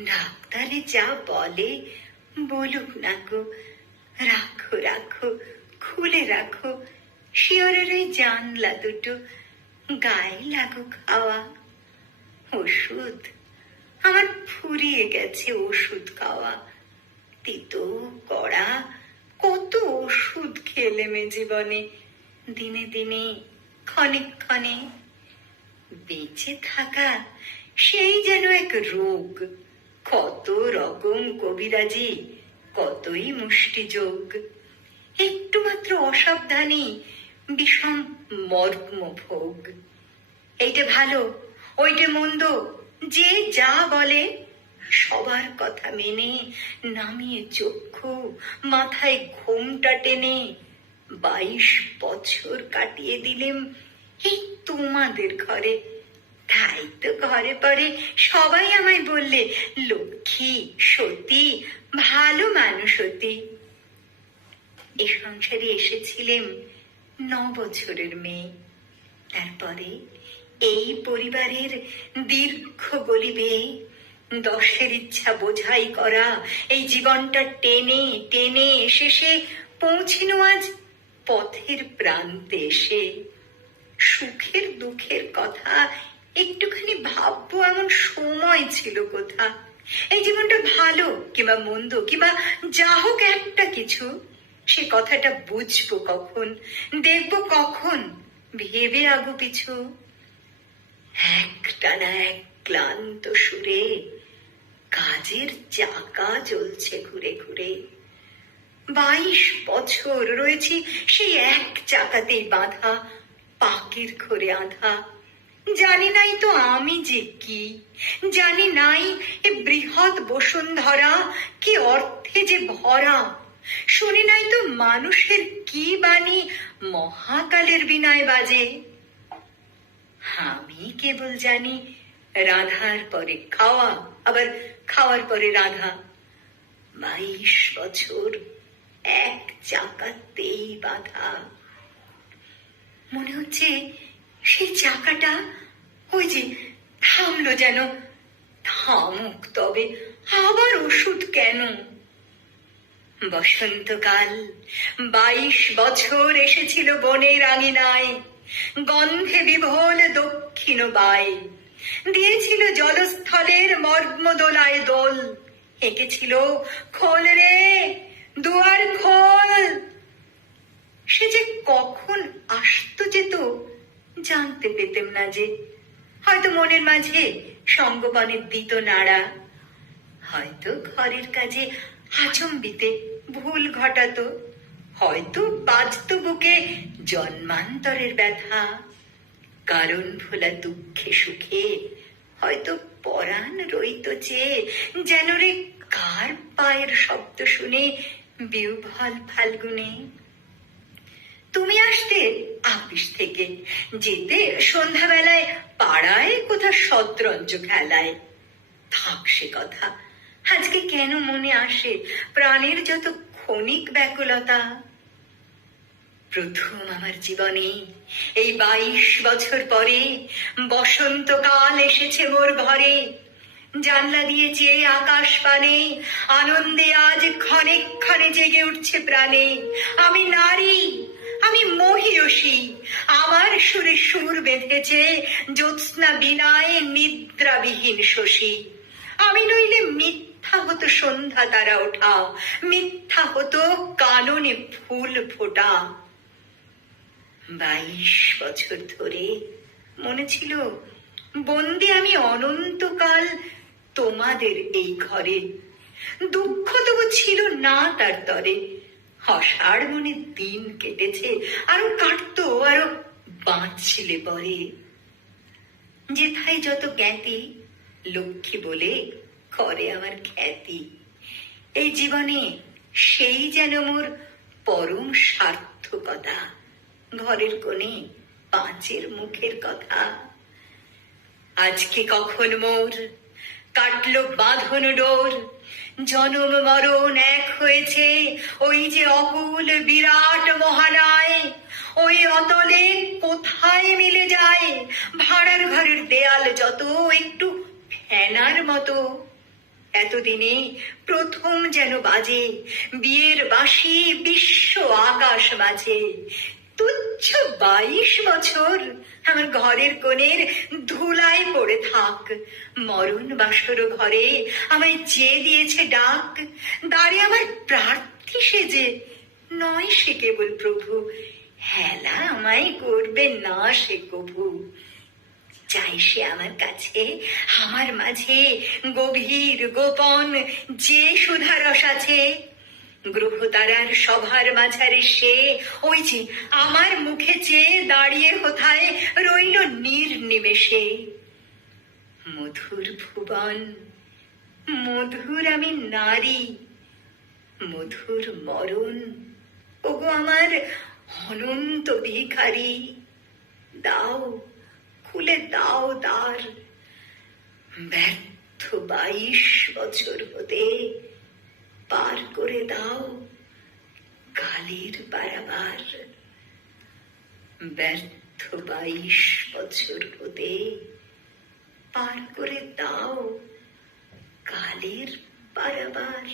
ডাক্তারে যা বলে, বলুক না গো। রাখো রাখো, খুলে রাখো। শিওরের ওই জানলা দুটো, গায়ে লাগুক হাওয়া। ওষুধ, আমার ফুরিয়ে গেছে ওষুধ খাওয়া। তিতো, কড়া, কত ওষুধ খেলে মে জীবনে। দিনে দিনে, ক্ষণে ক্ষণে। বেঁচে থাকা, সেই যেন এক রোগ। কত রকম কবিরাজি, কতই মুষ্টিযোগ একটু মাত্র অসাবধানী বিষম মর্ম ভোগ এইটা ভালো, ওইটা মন্দ, যে যা বলে সবার কথা মেনে, নামিয়ে চক্ষু, মাথায় ঘোমটা টেনে, বাইশ বছর কাটিয়ে দিলেম এই তোমাদের ঘরে। তাই তো ঘরে পরে সবাই আমায় বললে, লক্ষ্মী, সতী, ভালো মানুষ অতি এ সংসারে এসেছিলেম ন বছরের মেয়ে। তারপরে এই পরিবারের দীর্ঘ গলিবে দশের ইচ্ছা বোঝাই করা, এই জীবনটা টেনে টেনে শেষে পৌঁছিনো আজ পথের প্রান্তে এসে। সুখের, দুঃখের কথা একটুখানি ভাববো, এমন সময় ছিল কোথা। এই জীবনটা ভালো কিংবা মন্দ, কিংবা যা হোক একটা কিছু, সে কথাটা বুঝব কখন, দেখব কখন, ভেবে আগো পিছু। একটানা এক ক্লান্ত সুরে কাজের চাকা চলছে ঘুরে ঘুরে। বাইশ বছর রয়েছি সেই এক চাকাতেই বাঁধা পাকের ঘরে আধা। জানি নাই তো আমি যে কি। জানি নাই এ বৃহৎ বসুন্ধরা কি অর্থে যে ভরা। শুনি নাই তো মানুষের কি বাণী মহাকালের বিনায় বাজে। আমি কেবল জানি রাধার পরে খাওয়া, আবার খাওয়ার পরে রাধা। বাইশ বছর এক চাকাতেই বাধা। মনে হচ্ছে সেই চাকাটা ওই যে থামলো যেন। থামুক তবে, আবার ওষুধ কেন? বসন্তকাল, বাইশ বছর এসেছিল বনের আঙিনায় গন্ধে বিভোল দক্ষিণ বাই। দিয়েছিল জলস্থলের মর্মদোলায় দোল। এঁকেছিল খোল রে, দুয়ার খোল। সে যে কখন আসতো যেত জানতে পেতেম না যে হয়তো মনের মাঝে সঙ্গপানের দিত নাড়া। হয়তো ঘরের কাজে আচম্বিতে ভুল ঘটাতো। হয়তো বাজত বুকে জন্মান্তরের ব্যথা। কারণ ভোলা দুঃখে সুখে হয়তো পরাণ রইত চেয়ে যেন রে কার পায়ের শব্দ শুনে বিউভল ফাল্গুনে। তুমি আসতে আপিস থেকে। যেতে সন্ধ্যাবেলায় পাড়ায় কোথা শতরঞ্জ খেলায়। থাক সে কথা, আজকে কেন মনে আসে প্রাণের যত ক্ষণিক ব্যাকুলতা? প্রথম আমার জীবনে, এই বাইশ বছর পরে বসন্তকাল এসেছে মোর ঘরে। জানলা দিয়ে চেয়ে আকাশ পানে, আনন্দে আজ ক্ষণে ক্ষণে জেগে উঠছে প্রাণে। আমি নারী আমি মহিয়সী আমার সুরে সুর বেঁধেছে জ্যোৎস্না বিনায় নিদ্রাবিহীন শশী। আমি নইলে মিথ্যা হতো সন্ধ্যা তারা ওঠা, মিথ্যা হতো কাননে ফুল ফোটা। বাইশ বছর ধরে মনে ছিল, বন্দি আমি অনন্তকাল তোমাদের এই ঘরে। দুঃখ তবু ছিল না তার তরে। অষাঢ় মনে দিন কেটেছে, আরও কাটতো, আরও বাঁচছিলে পরে। যেথায় যত জ্ঞাতি, লক্ষ্মী বলে করে আমার খ্যাতি। এই জীবনে সেই যেন মোর পরম সার্থকতা, ঘরের কোণে পাঁচের মুখের কথা। আজকে কখন মোর কাটলো বাঁধন ডোর জনম মরণ এক হয়েছে, ওই যে অকুল বিরাট মহানায় ওই অতলে কোথায় মিলে যায়? ভাড়ার ঘরের দেয়াল যত একটু ফেনার মতো। এতদিনে প্রথম যেন বাজে, বিয়ের বাসি বিশ্ব আকাশ মাঝে তুচ্ছ বাইশ বছর আমার ঘরের কোণের ধুলায় পড়ে থাক। মরণ বাসর ঘরে আমায় যে দিয়েছে ডাক দাঁড়ে আমার প্রার্থী সেজে নয় সে কেবল প্রভু, হেলা আমায় করবে না সে কভু। চাই সে আমার কাছে, আমার মাঝে গভীর গোপন যে সুধারস আছে গ্রহ তারার সভার মাঝারে সে, ওই যে আমার মুখে চেয়ে দাঁড়িয়ে কোথায় রইল নির্নিমেষে। মধুর ভুবন, মধুর আমি নারী, মধুর মরণ, ওগো আমার অনন্ত ভিখারি। দাও, খুলে দাও দ্বার। ব্যর্থ বাইশ বছর হতে পার করে দাও কালের বারাবার। ব্যর্থ বাইশ বছর হতে পার করে দাও কালের পারাবার